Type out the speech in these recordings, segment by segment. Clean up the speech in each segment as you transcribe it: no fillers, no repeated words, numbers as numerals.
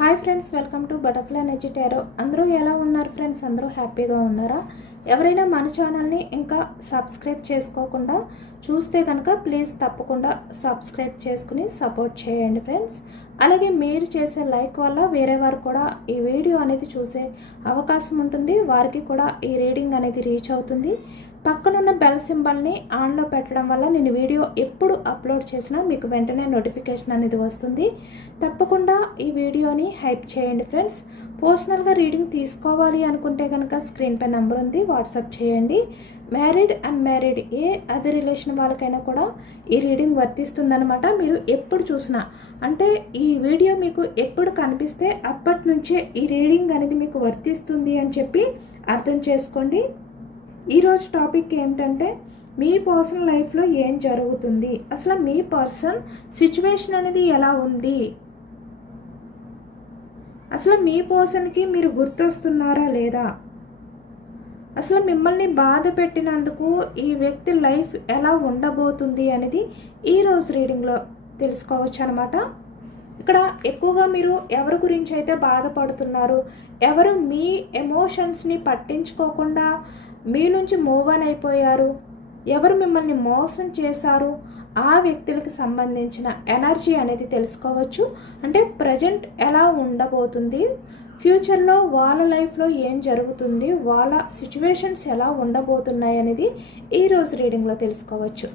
Hi friends, welcome to butterfly energy tarot. అందరూ ఎలా ఉన్నారు ఫ్రెండ్స్? అందరూ హ్యాపీగా ఉన్నారా? ఎవరైనా మన ఛానల్ని ఇంకా సబ్స్క్రైబ్ చేసుకోకుండా చూస్తే కనుక ప్లీజ్ తప్పకుండా సబ్స్క్రైబ్ చేసుకుని సపోర్ట్ చేయండి ఫ్రెండ్స్. అలాగే మీరు చేసే లైక్ వల్ల వేరే వారు కూడా ఈ వీడియో అనేది చూసే అవకాశం ఉంటుంది, వారికి కూడా ఈ రీడింగ్ అనేది రీచ్ అవుతుంది. పక్కనున్న బెల్ సింబల్ని ఆన్లో పెట్టడం వల్ల నేను వీడియో ఎప్పుడు అప్లోడ్ చేసినా మీకు వెంటనే నోటిఫికేషన్ అనేది వస్తుంది. తప్పకుండా ఈ వీడియోని హైప్ చేయండి ఫ్రెండ్స్. పర్సనల్గా రీడింగ్ తీసుకోవాలి అనుకుంటే కనుక స్క్రీన్పై నెంబర్ ఉంది, వాట్సాప్ చేయండి. మ్యారీడ్ అన్మ్యారీడ్ ఏ అదే రిలేషన్ వాళ్ళకైనా కూడా ఈ రీడింగ్ వర్తిస్తుందనమాట. మీరు ఎప్పుడు చూసినా అంటే ఈ వీడియో మీకు ఎప్పుడు కనిపిస్తే అప్పటి నుంచే ఈ రీడింగ్ అనేది మీకు వర్తిస్తుంది అని చెప్పి అర్థం చేసుకోండి. ఈరోజు టాపిక్ ఏమిటంటే మీ పర్సనల్ లైఫ్లో ఏం జరుగుతుంది, అసలు మీ పర్సన్ సిచ్యువేషన్ అనేది ఎలా ఉంది, అసలు మీ పర్సన్కి మీరు గుర్తొస్తున్నారా లేదా, అసలు మిమ్మల్ని బాధ పెట్టినందుకు ఈ వ్యక్తి లైఫ్ ఎలా ఉండబోతుంది అనేది ఈరోజు రీడింగ్లో తెలుసుకోవచ్చు అనమాట. ఇక్కడ ఎక్కువగా మీరు ఎవరి గురించి అయితే బాధపడుతున్నారు, ఎవరు మీ ఎమోషన్స్ని పట్టించుకోకుండా మీ నుంచి మూవ్ ఆన్ అయిపోయారు, ఎవరు మిమ్మల్ని మోసం చేశారు, ఆ వ్యక్తులకు సంబంధించిన ఎనర్జీ అనేది తెలుసుకోవచ్చు. అంటే ప్రజెంట్ ఎలా ఉండబోతుంది, ఫ్యూచర్లో వాళ్ళ లైఫ్లో ఏం జరుగుతుంది, వాళ్ళ సిచ్యువేషన్స్ ఎలా ఉండబోతున్నాయి అనేది ఈరోజు రీడింగ్లో తెలుసుకోవచ్చు.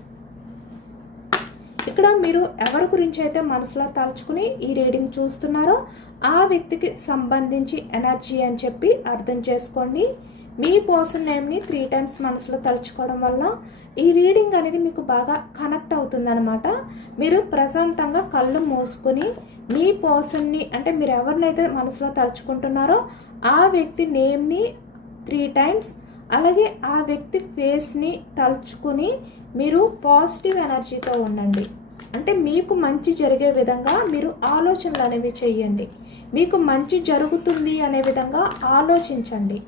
ఇక్కడ మీరు ఎవరి గురించి అయితే మనసులో తలుచుకుని ఈ రీడింగ్ చూస్తున్నారో ఆ వ్యక్తికి సంబంధించి ఎనర్జీ అని చెప్పి అర్థం చేసుకోండి. మీ పర్సన్ నేమ్ని 3 times మనసులో తలుచుకోవడం వల్ల ఈ రీడింగ్ అనేది మీకు బాగా కనెక్ట్ అవుతుందన్నమాట. మీరు ప్రశాంతంగా కళ్ళు మూసుకొని మీ పర్సన్ని అంటే మీరు ఎవరినైతే మనసులో తలుచుకుంటున్నారో ఆ వ్యక్తి నేమ్ని 3 times అలాగే ఆ వ్యక్తి ఫేస్ని తలుచుకుని మీరు పాజిటివ్ ఎనర్జీతో ఉండండి. అంటే మీకు మంచి జరిగే విధంగా మీరు ఆలోచనలు అనేవి చేయండి, మీకు మంచి జరుగుతుంది అనే విధంగా ఆలోచించండి.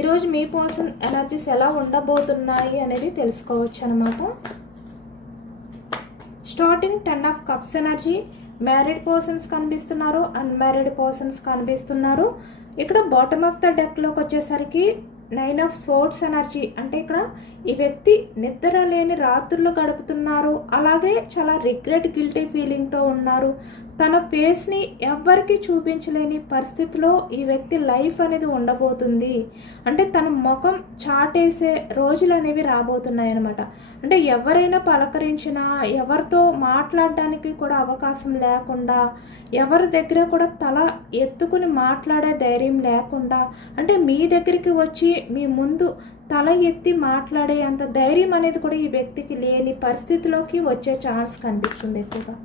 ఈరోజు మీ పర్సన్ ఎనర్జీస్ ఎలా ఉండబోతున్నాయి అనేది తెలుసుకోవచ్చు అనమాట. Starting 10 of cups energy. Married persons కనిపిస్తున్నారు, అన్మ్యారీడ్ పర్సన్స్ కనిపిస్తున్నారు. ఇక్కడ బాటమ్ ఆఫ్ ద డెక్లోకి వచ్చేసరికి 9 of swords ఎనర్జీ. అంటే ఇక్కడ ఈ వ్యక్తి నిద్ర లేని రాత్రులు గడుపుతున్నారు, అలాగే చాలా రిగ్రెట్ గిల్టీ ఫీలింగ్తో ఉన్నారు. తన ఫేస్ని ఎవ్వరికి చూపించలేని పరిస్థితిలో ఈ వ్యక్తి లైఫ్ అనేది ఉండబోతుంది. అంటే తన ముఖం చాటేసే రోజులు అనేవి రాబోతున్నాయి అన్నమాట. అంటే ఎవరైనా పలకరించినా, ఎవరితో మాట్లాడడానికి కూడా అవకాశం లేకుండా, ఎవరి దగ్గర కూడా తల ఎత్తుకుని మాట్లాడే ధైర్యం లేకుండా, అంటే మీ దగ్గరికి వచ్చి మీ ముందు తల ఎత్తి మాట్లాడే అంత ధైర్యం అనేది కూడా ఈ వ్యక్తికి లేని పరిస్థితిలోకి వచ్చే ఛాన్స్ కనిపిస్తుంది ఎక్కువగా.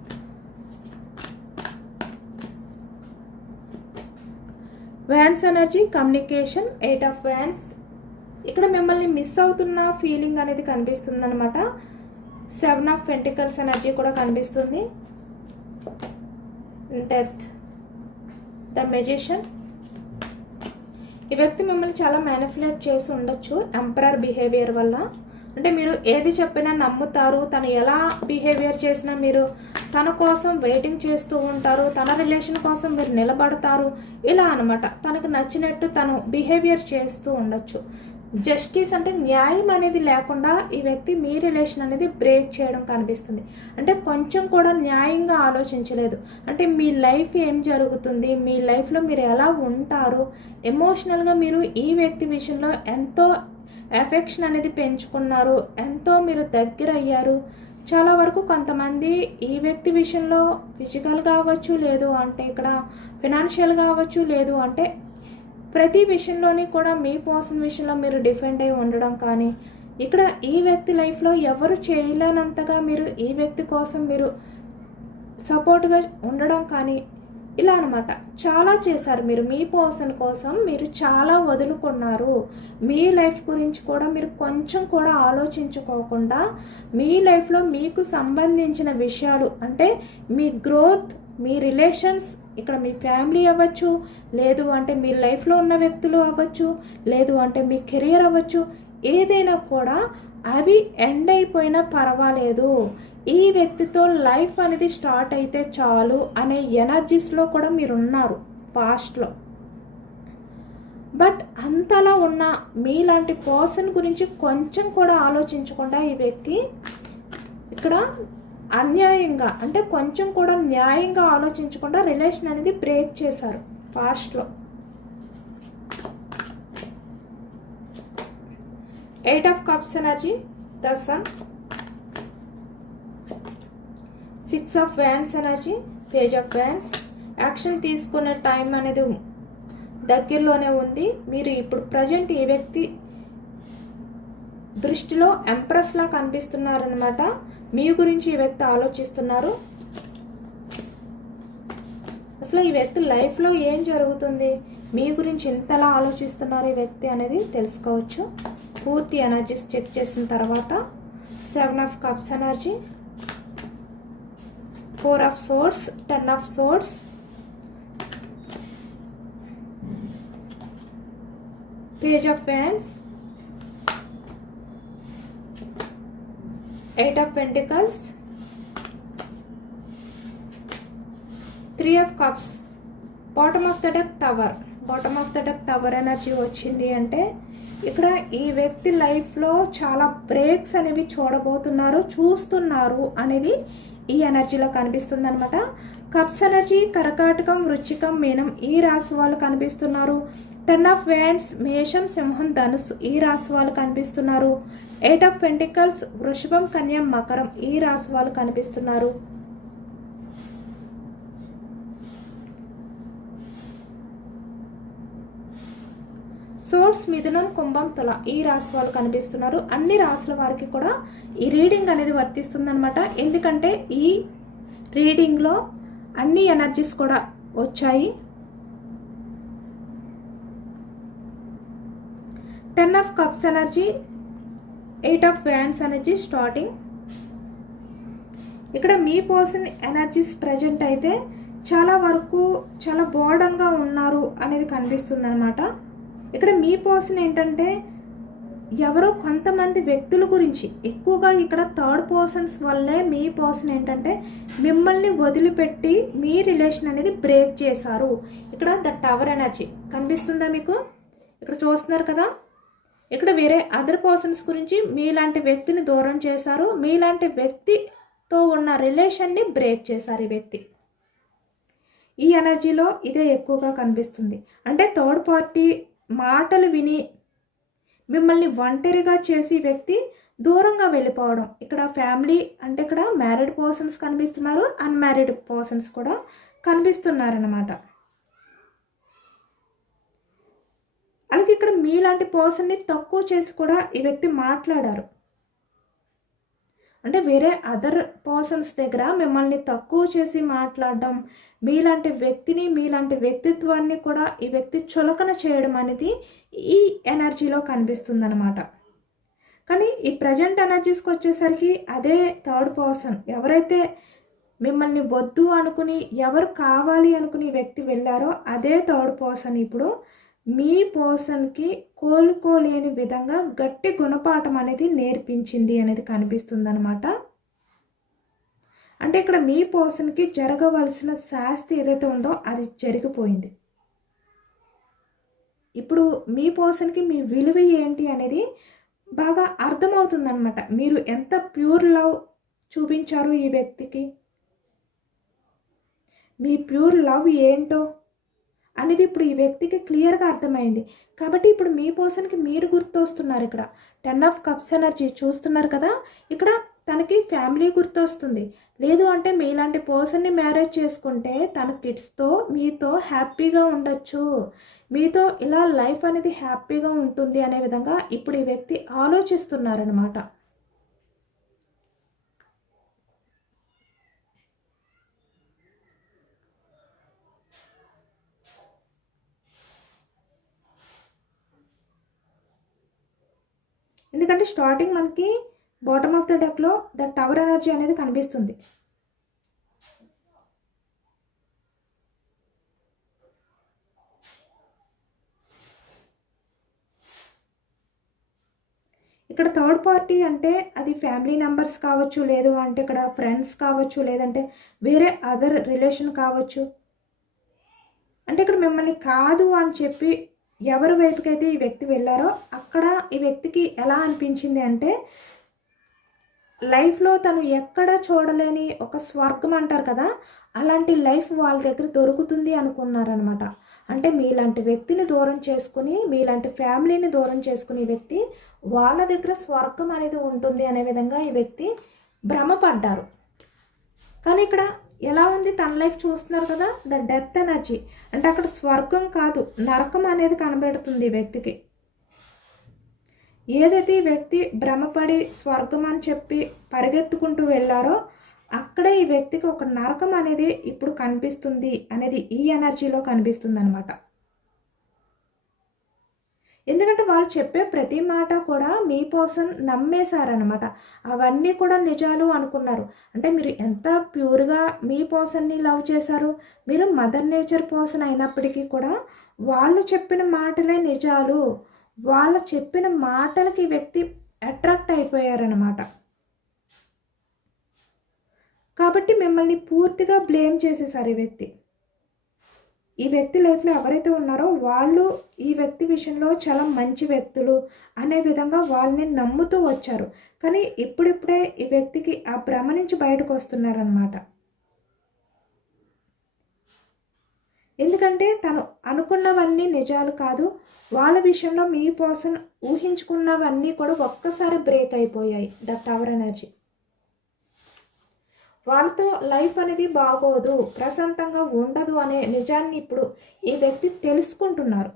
Wands energy. Communication. 8 of wands. ఇక్కడ మిమ్మల్ని మిస్ అవుతున్న ఫీలింగ్ అనేది కనిపిస్తుంది అనమాట. 7 of pentacles ఎనర్జీ కూడా కనిపిస్తుంది. డెత్. The magician. ఈ వ్యక్తి మిమ్మల్ని చాలా మ్యానిపులేట్ చేసి ఉండొచ్చు ఎంపరర్ బిహేవియర్ వల్ల. అంటే మీరు ఏది చెప్పినా నమ్ముతారు, తను ఎలా బిహేవియర్ చేసినా మీరు తన కోసం వెయిటింగ్ చేస్తూ ఉంటారు, తన రిలేషన్ కోసం మీరు నిలబడతారు, ఇలా అనమాట. తనకు నచ్చినట్టు తను బిహేవియర్ చేస్తూ ఉండొచ్చు. జస్టిస్ అంటే న్యాయం అనేది లేకుండా ఈ వ్యక్తి మీ రిలేషన్ అనేది బ్రేక్ చేయడం కనిపిస్తుంది. అంటే కొంచెం కూడా న్యాయంగా ఆలోచించలేదు. అంటే మీ లైఫ్ ఏం జరుగుతుంది, మీ లైఫ్లో మీరు ఎలా ఉంటారు, ఎమోషనల్గా మీరు ఈ వ్యక్తి విషయంలో ఎంతో ఎఫెక్షన్ అనేది పెంచుకున్నారు, ఎంతో మీరు దగ్గర అయ్యారు. చాలా వరకు కొంతమంది ఈ వ్యక్తి విషయంలో ఫిజికల్ కావచ్చు, లేదు అంటే ఇక్కడ ఫినాన్షియల్ కావచ్చు, లేదు అంటే ప్రతి విషయంలోని కూడా మీ పర్సన్ విషయంలో మీరు డిఫెండ్ అయి ఉండడం కానీ, ఇక్కడ ఈ వ్యక్తి లైఫ్లో ఎవరు చేయలేనంతగా మీరు ఈ వ్యక్తి కోసం మీరు సపోర్ట్గా ఉండడం కానీ, ఇలా అనమాట. చాలా చేశారు మీరు మీ పర్సన్ కోసం, మీరు చాలా వదులుకున్నారు. మీ లైఫ్ గురించి కూడా మీరు కొంచెం కూడా ఆలోచించుకోకుండా మీ లైఫ్లో మీకు సంబంధించిన విషయాలు అంటే మీ గ్రోత్ మీ రిలేషన్స్, ఇక్కడ మీ ఫ్యామిలీ అవ్వచ్చు, లేదు అంటే మీ లైఫ్లో ఉన్న వ్యక్తులు అవ్వచ్చు, లేదు అంటే మీ కెరియర్ అవ్వచ్చు, ఏదైనా కూడా అవి ఎండ్ అయిపోయినా పర్వాలేదు, ఈ వ్యక్తితో లైఫ్ అనేది స్టార్ట్ అయితే చాలు అనే ఎనర్జీస్లో కూడా మీరు ఉన్నారు పాస్ట్లో. బట్ అంతలా ఉన్న మీలాంటి పర్సన్ గురించి కొంచెం కూడా ఆలోచించకుండా ఈ వ్యక్తి ఇక్కడ అన్యాయంగా, అంటే కొంచెం కూడా న్యాయంగా ఆలోచించకుండా రిలేషన్ అనేది బ్రేక్ చేశారు పాస్ట్లో. 8 of cups energy, the sun, 6 of wands energy, page of wands. Action తీసుకునే టైం అనేది దగ్గరలోనే ఉంది. మీరు ఇప్పుడు ప్రజెంట్ ఈ వ్యక్తి దృష్టిలో ఎంప్రెస్లా కనిపిస్తున్నారనమాట. మీ గురించి ఈ వ్యక్తి ఆలోచిస్తున్నారు. అసలు ఈ వ్యక్తి లైఫ్లో ఏం జరుగుతుంది, మీ గురించి ఎంతలా ఆలోచిస్తున్నారు ఈ వ్యక్తి అనేది తెలుసుకోవచ్చు పూర్తి ఎనర్జీస్ చెక్ చేసిన తర్వాత. 7 of cups energy, 4 of swords, 10 of swords, page of wands, 8 of pentacles, 3 of cups, bottom of the deck tower. Bottom of the deck tower energy వచ్చింది అంటే ఇక్కడ ఈ వ్యక్తి లైఫ్లో చాలా బ్రేక్స్ అనేవి చూస్తున్నారు అనేది ఈ ఎనర్జీలో కనిపిస్తుంది అనమాట. కప్స్ ఎనర్జీ కర్కాటకం, వృశ్చికం, మీనం ఈ రాశి వాళ్ళు కనిపిస్తున్నారు. 10 ఆఫ్ వ్యాండ్స్ మేషం, సింహం, ధనుస్సు ఈ రాశి వాళ్ళు కనిపిస్తున్నారు. 8 ఆఫ్ పెంటికల్స్ వృషభం, కన్య, మకరం ఈ రాశి వాళ్ళు కనిపిస్తున్నారు. సోర్స్ మిథునం, కుంభం, తుల ఈ రాశి వాళ్ళు కనిపిస్తున్నారు. అన్ని రాశుల వారికి కూడా ఈ రీడింగ్ అనేది వర్తిస్తుందనమాట. ఎందుకంటే ఈ రీడింగ్లో అన్ని ఎనర్జీస్ కూడా వచ్చాయి. 10 of cups energy, 8 of wands energy starting. ఇక్కడ మీ పర్సన్ ఎనర్జీస్ ప్రజెంట్ అయితే చాలా వరకు చాలా బోర్డన్గా ఉన్నారు అనేది కనిపిస్తుంది అనమాట. ఇక్కడ మీ పర్సన్ ఏంటంటే ఎవరో కొంతమంది వ్యక్తుల గురించి ఎక్కువగా ఇక్కడ థర్డ్ పర్సన్స్ వల్లే మీ పర్సన్ ఏంటంటే మిమ్మల్ని వదిలిపెట్టి మీ రిలేషన్ అనేది బ్రేక్ చేశారు. ఇక్కడ ద టవర్ ఎనర్జీ కనిపిస్తుందా మీకు? ఇక్కడ చూస్తున్నారు కదా, ఇక్కడ వేరే అదర్ పర్సన్స్ గురించి మీలాంటి వ్యక్తిని దూరం చేశారు, మీలాంటి వ్యక్తితో ఉన్న రిలేషన్ని బ్రేక్ చేశారు ఈ వ్యక్తి. ఈ ఎనర్జీలో ఇదే ఎక్కువగా కనిపిస్తుంది. అంటే థర్డ్ పార్టీ మాటలు విని మిమ్మల్ని ఒంటరిగా చేసి వ్యక్తి దూరంగా వెళ్ళిపోవడం. ఇక్కడ ఫ్యామిలీ అంటే ఇక్కడ మ్యారీడ్ పర్సన్స్ కనిపిస్తున్నారు, అన్మ్యారీడ్ పర్సన్స్ కూడా కనిపిస్తున్నారన్నమాట. అలాగే ఇక్కడ మీలాంటి పర్సన్ని తక్కువ చేసి కూడా ఈ వ్యక్తి మాట్లాడారు. అంటే వేరే అదర్ పర్సన్స్ దగ్గర మిమ్మల్ని తక్కువ చేసి మాట్లాడడం, మీలాంటి వ్యక్తిని మీలాంటి వ్యక్తిత్వాన్ని కూడా ఈ వ్యక్తి చులకన చేయడం అనేది ఈ ఎనర్జీలో కనిపిస్తుంది అనమాట. కానీ ఈ ప్రజెంట్ ఎనర్జీస్కి వచ్చేసరికి అదే థర్డ్ పర్సన్ ఎవరైతే మిమ్మల్ని వద్దు అనుకుని ఎవరు కావాలి అనుకుని వ్యక్తి వెళ్ళారో అదే థర్డ్ పర్సన్ ఇప్పుడు మీ పర్సన్కి కోలుకోలేని విధంగా గట్టి గుణపాఠం అనేది నేర్పించింది అనేది కనిపిస్తుంది అనమాట. అంటే ఇక్కడ మీ పర్సన్కి జరగవలసిన శాస్తి ఏదైతే ఉందో అది జరిగిపోయింది. ఇప్పుడు మీ పర్సన్కి మీ విలువ ఏంటి అనేది బాగా అర్థమవుతుందన్నమాట. మీరు ఎంత ప్యూర్ లవ్ చూపించారు ఈ వ్యక్తికి, మీ ప్యూర్ లవ్ ఏంటో అనేది ఇప్పుడు ఈ వ్యక్తికి క్లియర్గా అర్థమైంది. కాబట్టి ఇప్పుడు మీ పర్సన్కి మీరు గుర్తొస్తున్నారు. ఇక్కడ 10 ఆఫ్ కప్స్ ఎనర్జీ చూస్తున్నారు కదా, ఇక్కడ తనకి ఫ్యామిలీ గుర్తొస్తుంది. లేదు అంటే మీలాంటి పర్సన్ని మ్యారేజ్ చేసుకుంటే తన కిడ్స్తో మీతో హ్యాపీగా ఉండొచ్చు, మీతో ఇలా లైఫ్ అనేది హ్యాపీగా ఉంటుంది అనే విధంగా ఇప్పుడు ఈ వ్యక్తి ఆలోచిస్తున్నారనమాట. ఎందుకంటే స్టార్టింగ్ మనకి బాటమ్ ఆఫ్ ద డెక్లో ద టవర్ ఎనర్జీ అనేది కనిపిస్తుంది. ఇక్కడ థర్డ్ పార్టీ అంటే అది ఫ్యామిలీ మెంబర్స్ కావచ్చు, లేదు అంటే ఇక్కడ ఫ్రెండ్స్ కావచ్చు, లేదంటే వేరే అదర్ రిలేషన్ కావచ్చు. అంటే ఇక్కడ మిమ్మల్ని కాదు అని చెప్పి ఎవరి వైపుకైతే ఈ వ్యక్తి వెళ్ళారో అక్కడ ఈ వ్యక్తికి ఎలా అనిపించింది అంటే లైఫ్లో తను ఎక్కడ చూడలేని ఒక స్వర్గం అంటారు కదా, అలాంటి లైఫ్ వాళ్ళ దగ్గర దొరుకుతుంది అనుకున్నారనమాట. అంటే మీలాంటి వ్యక్తిని దూరం చేసుకుని, మీలాంటి ఫ్యామిలీని దూరం చేసుకుని ఈ వ్యక్తి వాళ్ళ దగ్గర స్వర్గం అనేది ఉంటుంది అనే విధంగా ఈ వ్యక్తి భ్రమపడ్డారు. కానీ ఇక్కడ ఎలా ఉంది తన లైఫ్ చూస్తున్నారు కదా, ద డెత్ ఎనర్జీ. అంటే అక్కడ స్వర్గం కాదు, నరకం అనేది కనబడుతుంది ఈ వ్యక్తికి. ఏదైతే ఈ వ్యక్తి భ్రమపడి స్వర్గం అని చెప్పి పరిగెత్తుకుంటూ వెళ్ళారో అక్కడే ఈ వ్యక్తికి ఒక నరకం అనేది ఇప్పుడు కనిపిస్తుంది అనేది ఈ ఎనర్జీలో కనిపిస్తుంది అనమాట. ఎందుకంటే వాళ్ళు చెప్పే ప్రతి మాట కూడా మీ పర్సన్ నమ్మేశారనమాట. అవన్నీ కూడా నిజాలు అనుకున్నారు. అంటే మీరు ఎంత ప్యూర్గా మీ పర్సన్ని లవ్ చేశారు, మీరు మదర్ నేచర్ పర్సన్ అయినప్పటికీ కూడా వాళ్ళు చెప్పిన మాటలే నిజాలు, వాళ్ళు చెప్పిన మాటలకి ఈ వ్యక్తి అట్రాక్ట్ అయిపోయారనమాట. కాబట్టి మిమ్మల్ని పూర్తిగా బ్లేమ్ చేసేసారు ఈ వ్యక్తి. ఈ వ్యక్తి లైఫ్లో ఎవరైతే ఉన్నారో వాళ్ళు ఈ వ్యక్తి విషయంలో చాలా మంచి వ్యక్తులు అనే విధంగా వాళ్ళని నమ్ముతూ వచ్చారు. కానీ ఇప్పుడిప్పుడే ఈ వ్యక్తికి ఆ భ్రమ నుంచి బయటకు వస్తున్నారనమాట. ఎందుకంటే తను అనుకున్నవన్నీ నిజాలు కాదు, వాళ్ళ విషయంలో మీ పర్సన్ ఊహించుకున్నవన్నీ కూడా ఒక్కసారి బ్రేక్ అయిపోయాయి. The tower energy. వాళ్ళతో లైఫ్ అనేది బాగోదు, ప్రశాంతంగా ఉండదు అనే నిజాన్ని ఇప్పుడు ఈ వ్యక్తి తెలుసుకుంటున్నారు.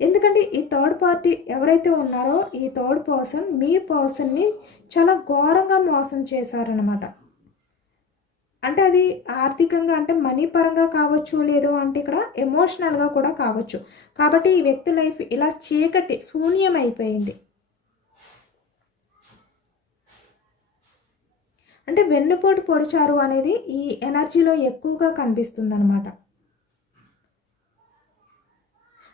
ఎందుకంటే ఈ థర్డ్ పార్టీ ఎవరైతే ఉన్నారో ఈ థర్డ్ పర్సన్ మీ పర్సన్ని చాలా ఘోరంగా మోసం చేశారనమాట. అంటే అది ఆర్థికంగా అంటే మనీ పరంగా కావచ్చు, లేదు అంటే ఇక్కడ ఎమోషనల్గా కూడా కావచ్చు. కాబట్టి ఈ వ్యక్తి లైఫ్ ఇలా చీకటి శూన్యం అయిపోయింది. అంటే వెన్నుపోటు పొడిచారు అనేది ఈ ఎనర్జీలో ఎక్కువగా కనిపిస్తుంది అనమాట.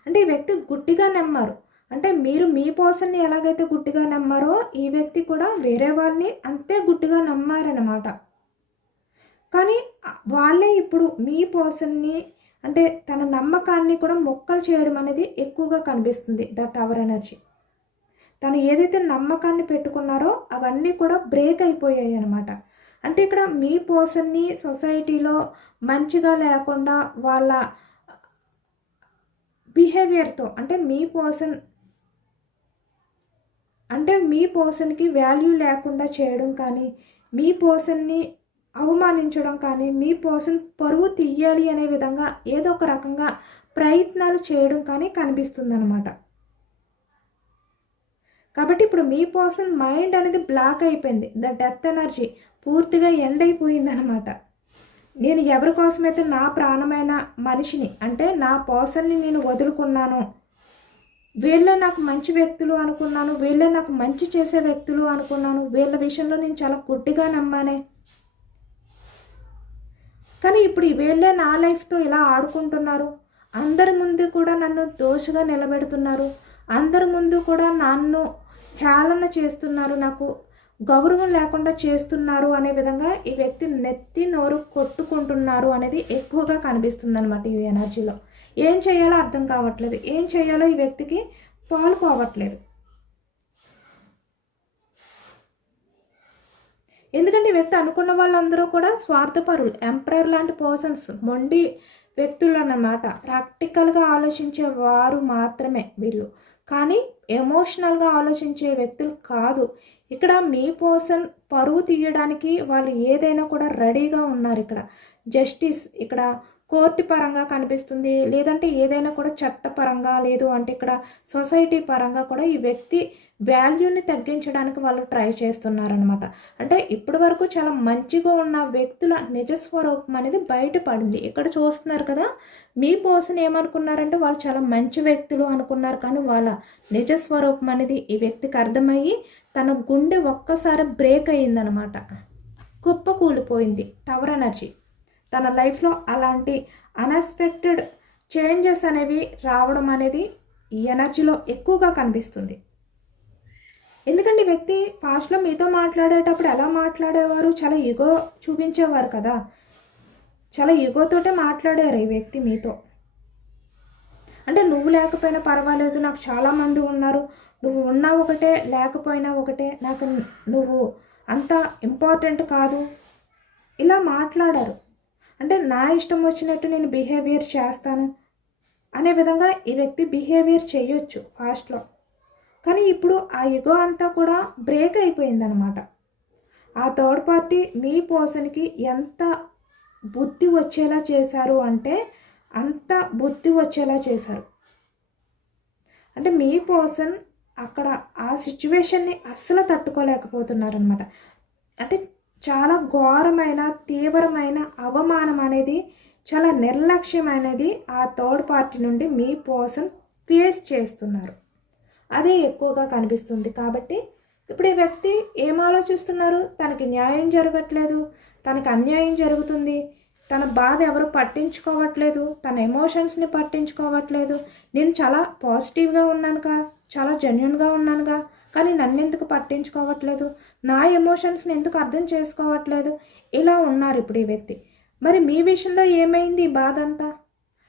అంటే ఈ వ్యక్తి గుడ్డిగా నమ్మారు. అంటే మీరు మీ పర్సన్ని ఎలాగైతే గుడ్డిగా నమ్మారో ఈ వ్యక్తి కూడా వేరే వాళ్ళని అంతే గుడ్డిగా నమ్మారనమాట. కానీ వాళ్ళే ఇప్పుడు మీ పర్సన్ని అంటే తన నమ్మకాన్ని కూడా మొక్కలు చేయడం అనేది ఎక్కువగా కనిపిస్తుంది. The tower energy. తను ఏదైతే నమ్మకాన్ని పెట్టుకున్నారో అవన్నీ కూడా బ్రేక్ అయిపోయాయి అనమాట. అంటే ఇక్కడ మీ పర్సన్ని సొసైటీలో మంచిగా లేకుండా వాళ్ళ బిహేవియర్తో అంటే మీ పర్సన్కి వాల్యూ లేకుండా చేయడం కానీ, మీ పర్సన్ని అవమానించడం కానీ, మీ పర్సన్ పరువు తీయాలి అనే విధంగా ఏదో ఒక రకంగా ప్రయత్నాలు చేయడం కానీ కనిపిస్తుందన్నమాట. కాబట్టి ఇప్పుడు మీ పర్సన్ మైండ్ అనేది బ్లాక్ అయిపోయింది. ద డెత్ ఎనర్జీ పూర్తిగా ఎండ్ అయిపోయిందనమాట. నేను ఎవరి కోసమైతే నా ప్రాణమైన మనిషిని అంటే నా పర్సన్ని నేను వదులుకున్నాను, వీళ్ళే నాకు మంచి వ్యక్తులు అనుకున్నాను, వీళ్ళే నాకు మంచి చేసే వ్యక్తులు అనుకున్నాను, వీళ్ళ విషయంలో నేను చాలా గుడ్డిగా నమ్మానే, కానీ ఇప్పుడు వీళ్ళే నా లైఫ్తో ఇలా ఆడుకుంటున్నారు, అందరి ముందు కూడా నన్ను దోషగా నిలబెడుతున్నారు, అందరి ముందు కూడా నన్ను హేళన చేస్తున్నారు, నాకు గౌరవం లేకుండా చేస్తున్నారు అనే విధంగా ఈ వ్యక్తి నెత్తి నోరు కొట్టుకుంటున్నారు అనేది ఎక్కువగా కనిపిస్తుంది అనమాట ఈ ఎనర్జీలో. ఏం చేయాలో అర్థం కావట్లేదు, ఏం చేయాలో ఈ వ్యక్తికి పాలు పోవట్లేదు. ఎందుకంటే ఈ వ్యక్తి అనుకున్న వాళ్ళందరూ కూడా స్వార్థపరులు, ఎంపరర్ లాంటి పర్సన్స్, మొండి వ్యక్తులు అన్నమాట. ప్రాక్టికల్గా ఆలోచించే వారు మాత్రమే వీళ్ళు, కానీ ఎమోషనల్గా ఆలోచించే వ్యక్తులు కాదు. ఇక్కడ మీ పర్సన్ పరువు తీయడానికి వాళ్ళు ఏదైనా కూడా రెడీగా ఉన్నారు. ఇక్కడ జస్టిస్, ఇక్కడ కోర్టు పరంగా కనిపిస్తుంది, లేదంటే ఏదైనా కూడా చట్టపరంగా, లేదు అంటే ఇక్కడ సొసైటీ పరంగా కూడా ఈ వ్యక్తి వాల్యూని తగ్గించడానికి వాళ్ళు ట్రై చేస్తున్నారనమాట. అంటే ఇప్పటి వరకు చాలా మంచిగా ఉన్న వ్యక్తుల నిజస్వరూపం అనేది బయటపడింది. ఇక్కడ చూస్తున్నారు కదా, మీ పర్సన్ ఏమనుకున్నారంటే వాళ్ళు చాలా మంచి వ్యక్తులు అనుకున్నారు, కానీ వాళ్ళ నిజస్వరూపం అనేది ఈ వ్యక్తికి అర్థమయ్యి తన గుండె ఒక్కసారి బ్రేక్ అయ్యిందనమాట, కుప్ప కూలిపోయింది. టవర్ ఎనర్జీ తన లైఫ్లో అలాంటి అన్ఎక్స్పెక్టెడ్ చేంజెస్ అనేవి రావడం అనేది ఈ ఎనర్జీలో ఎక్కువగా కనిపిస్తుంది. ఎందుకంటే ఈ వ్యక్తి పాస్ట్లో మీతో మాట్లాడేటప్పుడు ఎలా మాట్లాడేవారు, చాలా ఈగో చూపించేవారు కదా, చాలా ఈగోతోటే మాట్లాడారు ఈ వ్యక్తి మీతో. అంటే నువ్వు లేకపోయినా పర్వాలేదు, నాకు చాలామంది ఉన్నారు, నువ్వు ఉన్నా ఒకటే లేకపోయినా ఒకటే, నాకు నువ్వు అంత ఇంపార్టెంట్ కాదు, ఇలా మాట్లాడారు. అంటే నా ఇష్టం వచ్చినట్టు నేను బిహేవియర్ చేస్తాను అనే విధంగా ఈ వ్యక్తి బిహేవియర్ చేయొచ్చు ఫాస్ట్లో. కానీ ఇప్పుడు ఆ ఈగో అంతా కూడా బ్రేక్ అయిపోయిందనమాట. ఆ థర్డ్ పార్టీ మీ పర్సన్కి ఎంత బుద్ధి వచ్చేలా చేశారు అంటే అంత బుద్ధి వచ్చేలా చేశారు. అంటే మీ పర్సన్ అక్కడ ఆ సిచ్యువేషన్ని అస్సలు తట్టుకోలేకపోతున్నారనమాట. అంటే చాలా ఘోరమైన తీవ్రమైన అవమానం అనేది, చాలా నిర్లక్ష్యం అనేది ఆ థర్డ్ పార్టీ నుండి మీ పర్సన్ ఫేస్ చేస్తున్నారు. అదే ఎక్కువగా కనిపిస్తుంది. కాబట్టి ఇప్పుడు ఈ వ్యక్తి ఏం ఆలోచిస్తున్నారు, తనకి న్యాయం జరగట్లేదు, తనకి అన్యాయం జరుగుతుంది, తన బాధ ఎవరు పట్టించుకోవట్లేదు, తన ఎమోషన్స్ని పట్టించుకోవట్లేదు, నేను చాలా పాజిటివ్గా ఉన్నానుగా, చాలా జెన్యున్గా ఉన్నానుగా, కానీ నన్ను ఎందుకు పట్టించుకోవట్లేదు, నా ఎమోషన్స్ని ఎందుకు అర్థం చేసుకోవట్లేదు, ఇలా ఉన్నారు ఇప్పుడు ఈ వ్యక్తి. మరి మీ విషయంలో ఏమైంది ఈ బాధ అంతా?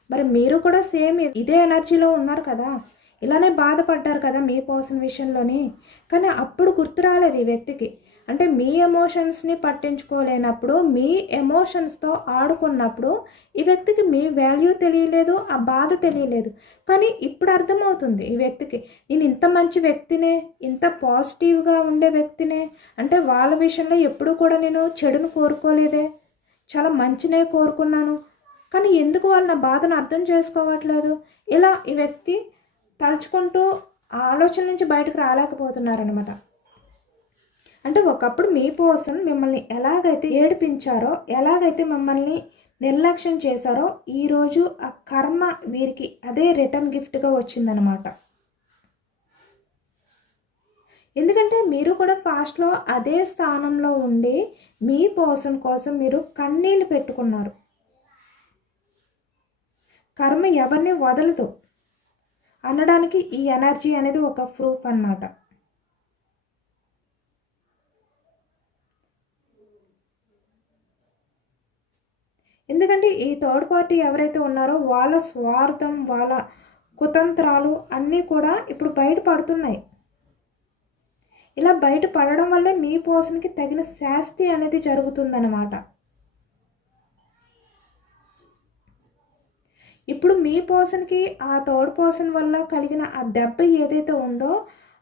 మరి మీరు కూడా సేమ్ ఇదే ఎనర్జీలో ఉన్నారు కదా, ఇలానే బాధపడ్డారు కదా మీ పర్సన్ విషయంలోని. కానీ అప్పుడు గుర్తు రాలేదు ఈ వ్యక్తికి. అంటే మీ ఎమోషన్స్ని పట్టించుకోలేనప్పుడు, మీ ఎమోషన్స్తో ఆడుకున్నప్పుడు ఈ వ్యక్తికి మీ వాల్యూ తెలియలేదు, ఆ బాధ తెలియలేదు. కానీ ఇప్పుడు అర్థమవుతుంది ఈ వ్యక్తికి, నేను ఇంత మంచి వ్యక్తినే, ఇంత పాజిటివ్గా ఉండే వ్యక్తినే, అంటే వాళ్ళ విషయంలో ఎప్పుడూ కూడా నేను చెడును కోరుకోలేదే, చాలా మంచినే కోరుకున్నాను, కానీ ఎందుకు వాళ్ళ నా బాధను అర్థం చేసుకోవట్లేదు, ఇలా ఈ వ్యక్తి తలుచుకుంటూ ఆ ఆలోచన నుంచి బయటకు రాలేకపోతున్నారనమాట. అంటే ఒకప్పుడు మీ పర్సన్ మిమ్మల్ని ఎలాగైతే ఏడిపించారో, ఎలాగైతే మిమ్మల్ని నిర్లక్ష్యం చేశారో, ఈరోజు ఆ కర్మ వీరికి అదే రిటర్న్ గిఫ్ట్గా వచ్చిందనమాట. ఎందుకంటే మీరు కూడా పాస్ట్లో అదే స్థానంలో ఉండి మీ పర్సన్ కోసం మీరు కన్నీళ్ళు పెట్టుకున్నారు. కర్మ ఎవరిని వదలదు అనడానికి ఈ ఎనర్జీ అనేది ఒక ప్రూఫ్ అన్నమాట. ఎందుకంటే ఈ థర్డ్ పార్టీ ఎవరైతే ఉన్నారో వాళ్ళ స్వార్థం, వాళ్ళ కుతంత్రాలు అన్నీ కూడా ఇప్పుడు బయటపడుతున్నాయి. ఇలా బయటపడడం వల్లే మీ పర్సన్కి తగిన శాస్తి అనేది జరుగుతుందన్నమాట. ఇప్పుడు మీ పర్సన్కి ఆ థర్డ్ పర్సన్ వల్ల కలిగిన ఆ దెబ్బ ఏదైతే ఉందో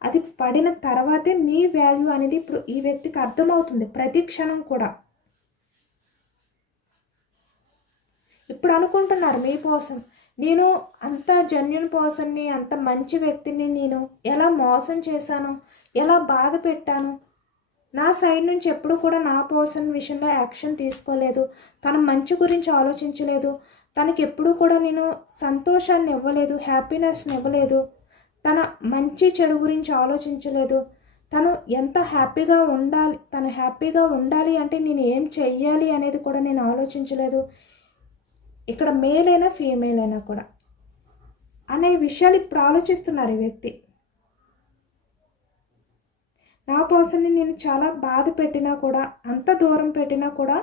అది పడిన తర్వాతే మీ వాల్యూ అనేది ఇప్పుడు ఈ వ్యక్తికి అర్థమవుతుంది ప్రతి క్షణం కూడా. ఇప్పుడు అనుకుంటున్నారు మీ పర్సన్, నేను అంత జెన్యున్ పర్సన్ని, అంత మంచి వ్యక్తిని నేను ఎలా మోసం చేశాను, ఎలా బాధ పెట్టాను, నా సైడ్ నుంచి ఎప్పుడు కూడా నా పర్సన్ విషయంలో యాక్షన్ తీసుకోలేదు, తన మంచి గురించి ఆలోచించలేదు, తనకి ఎప్పుడూ కూడా నేను సంతోషాన్ని ఇవ్వలేదు, హ్యాపీనెస్ని ఇవ్వలేదు, తన మంచి చెడు గురించి ఆలోచించలేదు, తను ఎంత హ్యాపీగా ఉండాలి, తను హ్యాపీగా ఉండాలి అంటే నేను ఏం చెయ్యాలి అనేది కూడా నేను ఆలోచించలేదు, ఇక్కడ మేల్ అయినా ఫీమేల్ అయినా కూడా అనే విషయాలు ఇప్పుడు ఆలోచిస్తున్నారు ఈ వ్యక్తి. నా పర్సన్ని నేను చాలా బాధ పెట్టినా కూడా, అంత దూరం పెట్టినా కూడా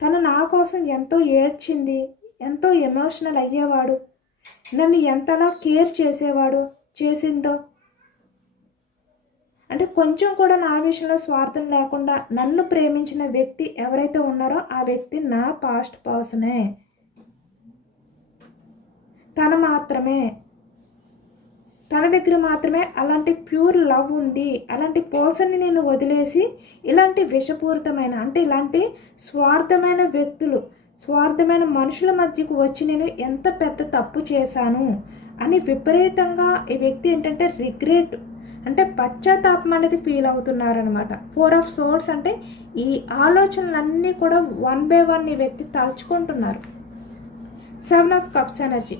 తను నా కోసం ఎంతో ఏడ్చింది, ఎంతో ఎమోషనల్ అయ్యేవాడు, నన్ను ఎంతలా కేర్ చేసిందో, అంటే కొంచెం కూడా నా విషయంలో స్వార్థం లేకుండా నన్ను ప్రేమించిన వ్యక్తి ఎవరైతే ఉన్నారో ఆ వ్యక్తి నా పాస్ట్ పర్సనే, తన మాత్రమే, తన దగ్గర మాత్రమే అలాంటి ప్యూర్ లవ్ ఉంది. అలాంటి పర్సన్ని నేను వదిలేసి ఇలాంటి విషపూరితమైన, అంటే ఇలాంటి స్వార్థమైన వ్యక్తులు, స్వార్థమైన మనుషుల మధ్యకు వచ్చి నేను ఎంత పెద్ద తప్పు చేశాను అని విపరీతంగా ఈ వ్యక్తి ఏంటంటే రిగ్రెట్, అంటే పశ్చాత్తాపం అనేది ఫీల్ అవుతున్నారనమాట. 4 ఆఫ్ సోర్డ్స్ అంటే ఈ ఆలోచనలన్నీ కూడా వన్ బై వన్ ఈ వ్యక్తి తలుచుకుంటున్నారు. 7 ఆఫ్ కప్స్ ఎనర్జీ.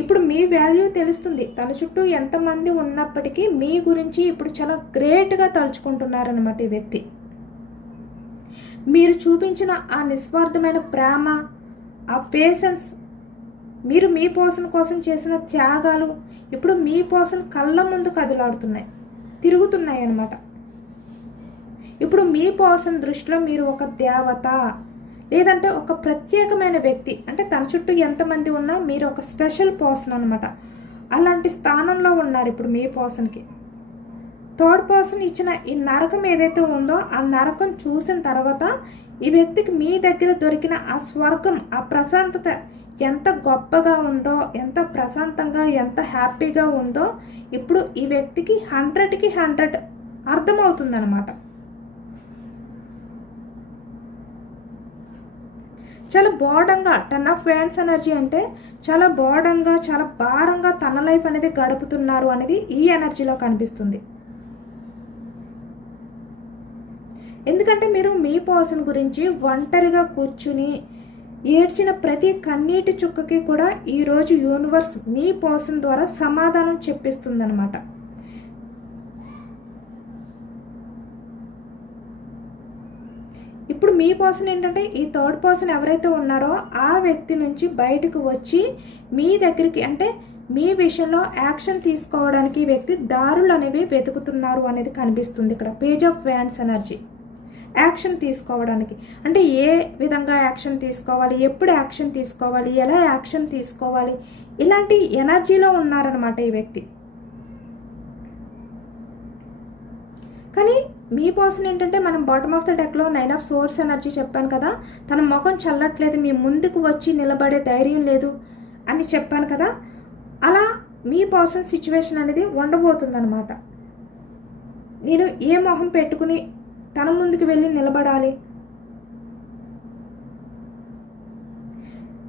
ఇప్పుడు మీ వాల్యూ తెలుస్తుంది, తన చుట్టూ ఎంతమంది ఉన్నప్పటికీ మీ గురించి ఇప్పుడు చాలా గ్రేట్గా తలుచుకుంటున్నారన్నమాట ఈ వ్యక్తి. మీరు చూపించిన ఆ నిస్వార్థమైన ప్రేమ, ఆ పేషెన్స్, మీరు మీ పర్సన్ కోసం చేసిన త్యాగాలు ఇప్పుడు మీ పర్సన్ కళ్ళ ముందు కదిలాడుతున్నాయి, తిరుగుతున్నాయి అన్నమాట. ఇప్పుడు మీ పర్సన్ దృష్టిలో మీరు ఒక దేవత, లేదంటే ఒక ప్రత్యేకమైన వ్యక్తి. అంటే తన చుట్టూ ఎంతమంది ఉన్నా మీరు ఒక స్పెషల్ పర్సన్ అనమాట. అలాంటి స్థానంలో ఉన్నారు ఇప్పుడు మీ పర్సన్కి. థర్డ్ పర్సన్ ఇచ్చిన ఈ నరకం ఏదైతే ఉందో ఆ నరకం చూసిన తర్వాత ఈ వ్యక్తికి మీ దగ్గర దొరికిన ఆ స్వర్గం, ఆ ప్రశాంతత ఎంత గొప్పగా ఉందో, ఎంత ప్రశాంతంగా, ఎంత హ్యాపీగా ఉందో ఇప్పుడు ఈ వ్యక్తికి 100కి 100 అర్థమవుతుందన్నమాట. చాలా బోర్డంగా 10 ఆఫ్ వ్యాండ్స్ ఎనర్జీ అంటే చాలా బోర్డంగా, చాలా భారంగా తన లైఫ్ అనేది గడుపుతున్నారు అనేది ఈ ఎనర్జీలో కనిపిస్తుంది. ఎందుకంటే మీరు మీ పర్సన్ గురించి ఒంటరిగా కూర్చుని ఏడ్చిన ప్రతి కన్నీటి చుక్కకి కూడా ఈరోజు యూనివర్స్ మీ పర్సన్ ద్వారా సమాధానం చెప్పిస్తుందన్నమాట. ఇప్పుడు మీ పర్సన్ ఏంటంటే ఈ థర్డ్ పర్సన్ ఎవరైతే ఉన్నారో ఆ వ్యక్తి నుంచి బయటకు వచ్చి మీ దగ్గరికి, అంటే మీ విషయంలో యాక్షన్ తీసుకోవడానికి ఈ వ్యక్తి దారులు అనేవి వెతుకుతున్నారు అనేది కనిపిస్తుంది ఇక్కడ. Page of wands energy. Action తీసుకోవడానికి అంటే ఏ విధంగా యాక్షన్ తీసుకోవాలి, ఎప్పుడు యాక్షన్ తీసుకోవాలి, ఎలా యాక్షన్ తీసుకోవాలి, ఇలాంటి ఎనర్జీలో ఉన్నారనమాట ఈ వ్యక్తి. కానీ మీ పర్సన్ ఏంటంటే మనం బాటమ్ ఆఫ్ ద డెక్లో 9 ఆఫ్ సోర్స్ ఎనర్జీ చెప్పాను కదా, తన ముఖం చల్లట్లేదు, మీ ముందుకు వచ్చి నిలబడే ధైర్యం లేదు అని చెప్పాను కదా. అలా మీ పర్సన్ సిచ్యువేషన్ అనేది ఉండబోతుందన్నమాట. నేను ఏ మొహం పెట్టుకుని తన ముందుకు వెళ్ళి నిలబడాలి,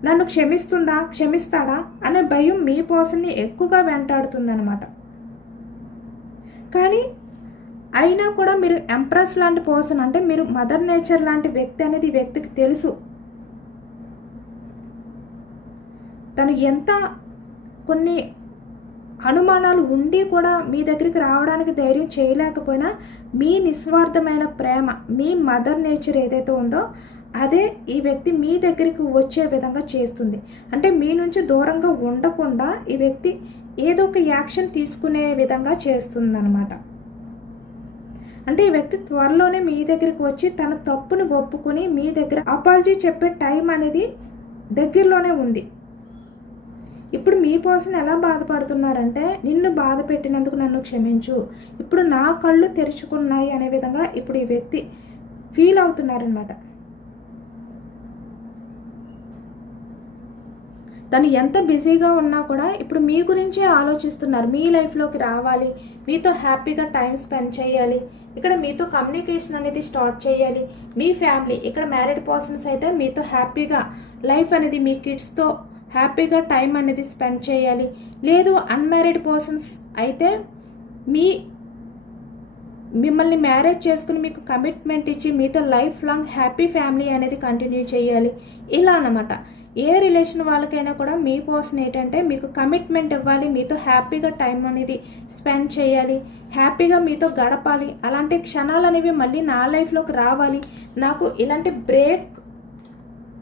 నన్ను క్షమిస్తాడా అనే భయం మీ పర్సన్ని ఎక్కువగా వెంటాడుతుందన్నమాట. కానీ అయినా కూడా మీరు ఎంప్రెస్ లాంటి పర్సన్, అంటే మీరు మదర్ నేచర్ లాంటి వ్యక్తి అనేది ఈ వ్యక్తికి తెలుసు. తను ఎంత కొన్ని అనుమానాలు ఉండి కూడా మీ దగ్గరికి రావడానికి ధైర్యం చేయలేకపోయినా మీ నిస్వార్థమైన ప్రేమ, మీ మదర్ నేచర్ ఏదైతే ఉందో అదే ఈ వ్యక్తి మీ దగ్గరికి వచ్చే విధంగా చేస్తుంది. అంటే మీ నుంచి దూరంగా ఉండకుండా ఈ వ్యక్తి ఏదో ఒక యాక్షన్ తీసుకునే విధంగా చేస్తుందన్నమాట. అంటే ఈ వ్యక్తి త్వరలోనే మీ దగ్గరికి వచ్చి తన తప్పును ఒప్పుకొని మీ దగ్గర అపాలజీ చెప్పే టైం అనేది దగ్గరలోనే ఉంది. ఇప్పుడు మీ పర్సన్ ఎలా బాధపడుతున్నారంటే, నిన్ను బాధ పెట్టినందుకు నన్ను క్షమించు, ఇప్పుడు నా కళ్ళు తెరుచుకున్నాయి అనే విధంగా ఇప్పుడు ఈ వ్యక్తి ఫీల్ అవుతున్నారనమాట. తను ఎంత బిజీగా ఉన్నా కూడా ఇప్పుడు మీ గురించే ఆలోచిస్తున్నారు. మీ లైఫ్లోకి రావాలి, మీతో హ్యాపీగా టైం స్పెండ్ చేయాలి, ఇక్కడ మీతో కమ్యూనికేషన్ అనేది స్టార్ట్ చేయాలి. మీ ఫ్యామిలీ, ఇక్కడ మ్యారీడ్ పర్సన్స్ అయితే మీతో హ్యాపీగా లైఫ్ అనేది, మీ కిడ్స్తో హ్యాపీగా టైం అనేది స్పెండ్ చేయాలి. లేదు అన్మ్యారీడ్ పర్సన్స్ అయితే మిమ్మల్ని మ్యారేజ్ చేసుకుని మీకు కమిట్మెంట్ ఇచ్చి మీతో లైఫ్ లాంగ్ హ్యాపీ ఫ్యామిలీ అనేది కంటిన్యూ చేయాలి. ఇలా అన్నమాట. ఏ రిలేషన్ వాళ్ళకైనా కూడా మీ పర్సన్ ఏంటంటే మీకు కమిట్మెంట్ ఇవ్వాలి, మీతో హ్యాపీగా టైం అనేది స్పెండ్ చేయాలి, హ్యాపీగా మీతో గడపాలి. అలాంటి క్షణాలు అనేవి మళ్ళీ నా లైఫ్లోకి రావాలి, నాకు ఇలాంటి బ్రేక్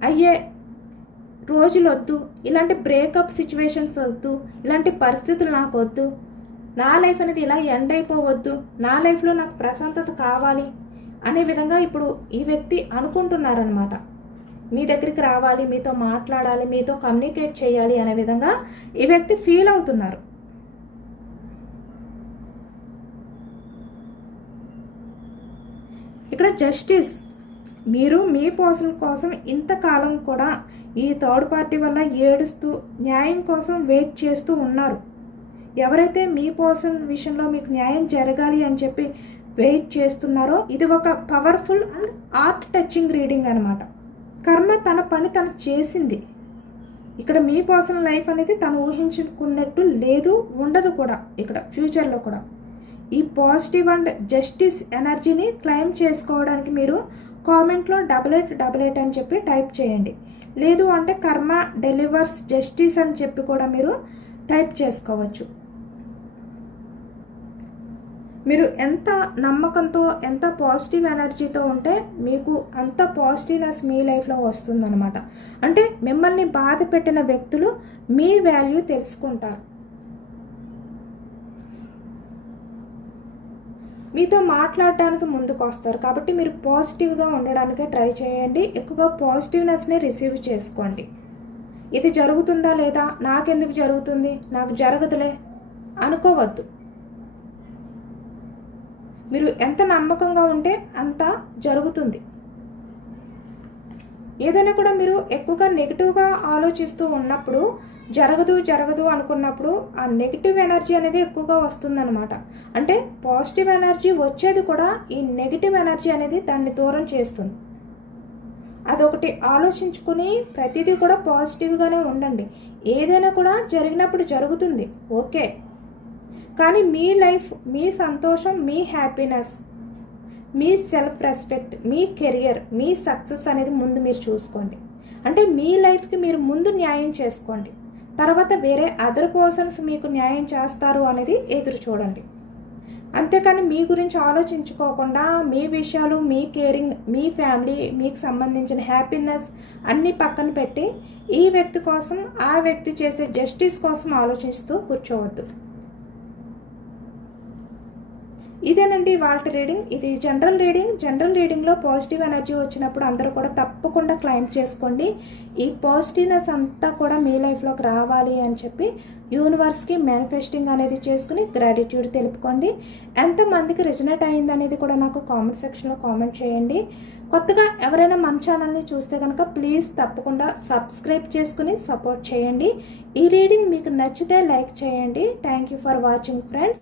అయ్యే రోజులు వద్దు, ఇలాంటి బ్రేకప్ సిచ్యువేషన్స్ వద్దు, ఇలాంటి పరిస్థితులు నాకు వద్దు, నా లైఫ్ అనేది ఇలా ఎండ్ అయిపోవద్దు, నా లైఫ్లో నాకు ప్రశాంతత కావాలి అనే విధంగా ఇప్పుడు ఈ వ్యక్తి అనుకుంటున్నారనమాట. మీ దగ్గరికి రావాలి, మీతో మాట్లాడాలి, మీతో కమ్యూనికేట్ చేయాలి అనే విధంగా ఈ వ్యక్తి ఫీల్ అవుతున్నారు. ఇక్కడ జస్టిస్, మీరు మీ పర్సన్ కోసం ఇంతకాలం కూడా ఈ థర్డ్ పార్టీ వల్ల ఏడుస్తూ న్యాయం కోసం వెయిట్ చేస్తూ ఉన్నారు. ఎవరైతే మీ పర్సన్ విషయంలో మీకు న్యాయం జరగాలి అని చెప్పి వెయిట్ చేస్తున్నారో ఇది ఒక powerful and art touching reading అనమాట. కర్మ తన పని తను చేసింది. ఇక్కడ మీ పర్సనల్ లైఫ్ అనేది తను ఊహించుకున్నట్టు లేదు, ఉండదు కూడా ఇక్కడ ఫ్యూచర్లో కూడా. ఈ పాజిటివ్ అండ్ జస్టిస్ ఎనర్జీని క్లెయిమ్ చేసుకోవడానికి మీరు కామెంట్లో 8888 అని చెప్పి టైప్ చేయండి. లేదు అంటే కర్మ డెలివర్స్ జస్టిస్ అని చెప్పి కూడా మీరు టైప్ చేసుకోవచ్చు. మీరు ఎంత నమ్మకంతో, ఎంత పాజిటివ్ ఎనర్జీతో ఉంటే మీకు అంత పాజిటివ్నెస్ మీ లైఫ్లో వస్తుందన్నమాట. అంటే మిమ్మల్ని బాధ పెట్టిన వ్యక్తులు మీ వాల్యూ తెలుసుకుంటారు, మీతో మాట్లాడడానికి ముందుకు వస్తారు. కాబట్టి మీరు పాజిటివ్గా ఉండడానికే ట్రై చేయండి. ఎక్కువగా పాజిటివ్నెస్ని రిసీవ్ చేసుకోండి. ఇది జరుగుతుందా లేదా, నాకెందుకు జరుగుతుంది, నాకు జరగదులే అనుకోవద్దు. మీరు ఎంత నమ్మకంగా ఉంటే అంత జరుగుతుంది. ఏదైనా కూడా మీరు ఎక్కువగా నెగిటివ్గా ఆలోచిస్తూ ఉన్నప్పుడు, జరగదు అనుకున్నప్పుడు ఆ నెగిటివ్ ఎనర్జీ అనేది ఎక్కువగా వస్తుందన్నమాట. అంటే పాజిటివ్ ఎనర్జీ వచ్చేది కూడా ఈ నెగిటివ్ ఎనర్జీ అనేది దాన్ని దూరం చేస్తుంది. అదొకటి ఆలోచించుకుని ప్రతిదీ కూడా పాజిటివ్గానే ఉండండి. ఏదైనా కూడా జరిగినప్పుడు జరుగుతుంది, ఓకే. కానీ మీ లైఫ్, మీ సంతోషం, మీ హ్యాపీనెస్, మీ సెల్ఫ్ రెస్పెక్ట్, మీ కెరియర్, మీ సక్సెస్ అనేది ముందు మీరు చూసుకోండి. అంటే మీ లైఫ్కి మీరు ముందు న్యాయం చేసుకోండి. తర్వాత వేరే అదర్ పర్సన్స్ మీకు న్యాయం చేస్తారు అనేది ఎదురు చూడండి. అంతేకాని మీ గురించి ఆలోచించుకోకుండా మీ విషయాలు, మీ కేరింగ్, మీ ఫ్యామిలీ, మీకు సంబంధించిన హ్యాపీనెస్ అన్నీ పక్కన పెట్టి ఈ వ్యక్తి కోసం, ఆ వ్యక్తి చేసే జస్టిస్ కోసం ఆలోచిస్తూ కూర్చోవద్దు. ఇదేనండి వాళ్ళ రీడింగ్. ఇది జనరల్ రీడింగ్. జనరల్ రీడింగ్లో పాజిటివ్ ఎనర్జీ వచ్చినప్పుడు అందరూ కూడా తప్పకుండా క్లైమ్ చేసుకోండి. ఈ పాజిటివ్నెస్ అంతా కూడా మీ లైఫ్లోకి రావాలి అని చెప్పి యూనివర్స్కి మేనిఫెస్టింగ్ అనేది చేసుకుని గ్రాటిట్యూడ్ తెలుపుకోండి. ఎంతమందికి రెజనేట్ అయింది అనేది కూడా నాకు కామెంట్ సెక్షన్లో కామెంట్ చేయండి. కొత్తగా ఎవరైనా మన ఛానల్ని చూస్తే కనుక ప్లీజ్ తప్పకుండా సబ్స్క్రైబ్ చేసుకుని సపోర్ట్ చేయండి. ఈ రీడింగ్ మీకు నచ్చితే లైక్ చేయండి. Thank you for watching friends.